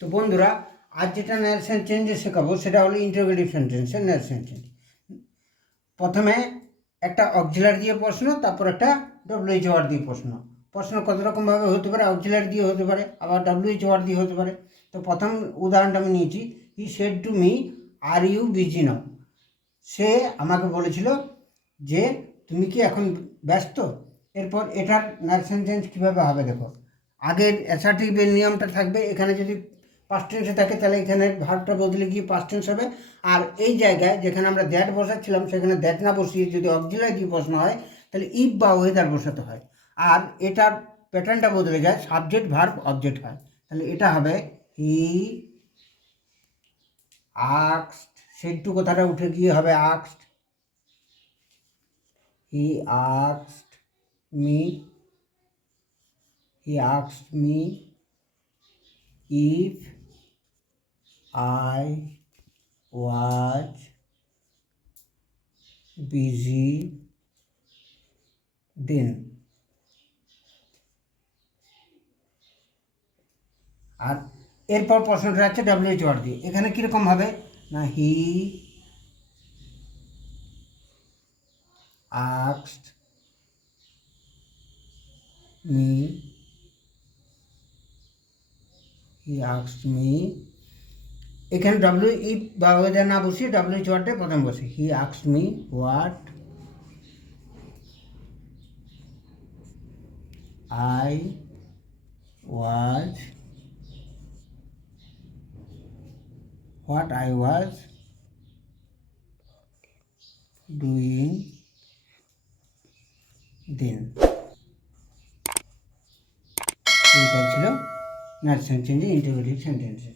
তো বন্ধুরা, আজ যেটা ন্যারেশন চেঞ্জে শেখাবো সেটা হলো ইন্টারোগেটিভ সেন্টেন্সের ন্যারেশন চেঞ্জ। প্রথমে একটা অক্সিলারি দিয়ে প্রশ্ন, তারপর একটা ডব্লিউএইচ ওয়ার্ড দিয়ে প্রশ্ন। প্রশ্ন কত রকমভাবে হতে পারে, অক্সিলারি দিয়ে হতে পারে, আবার ডব্লিউএইচ ওয়ার্ড দিয়ে হতে পারে। তো প্রথম উদাহরণটা আমি নিয়েছি, he said to me are you busy now. সে আমাকে বলেছিল যে তুমি কি এখন ব্যস্ত। এরপর এটার ন্যারেশন চেঞ্জ কীভাবে হবে দেখো। আগের অ্যাসার্টিভের নিয়মটা থাকবে, এখানে যদি পাস্ট টেন্সে থাকে তাহলে এখানে ভার্বটা বদলে গিয়ে পাস্ট টেন্স হবে। আর এই জায়গায় যেখানে আমরা দ্যাট বসাচ্ছিলাম সেখানে দ্যাট না বসিয়ে যদি অক্সিলারি দিয়ে প্রশ্ন হয় তাহলে ইফ বা ওয়েদার বসাতে হয়। আর এটার প্যাটার্নটা বদলে যায়, সাবজেক্ট ভার্ব অবজেক্ট হয়। তাহলে এটা হবে হি আক্সড, সেটু কথাটা উঠে গিয়ে হবে আক্সড। He asked me if I was busy then. আর এরপর প্রশ্নটা আছে ডব্লিউএইচ ওয়ার্ড দিয়ে। এখানে কীরকম হবে না, হি asked me এখানে ডব্লিউ ইফ বা ওয়েদার না বসিয়ে ডব্লিউএইচ ওয়ার্ডে প্রথম বসে। He asked me what I was doing then. এইটা ছিল ন্যারেশন চেঞ্জে ইন্টারোগেটিভ সেন্টেন্সে।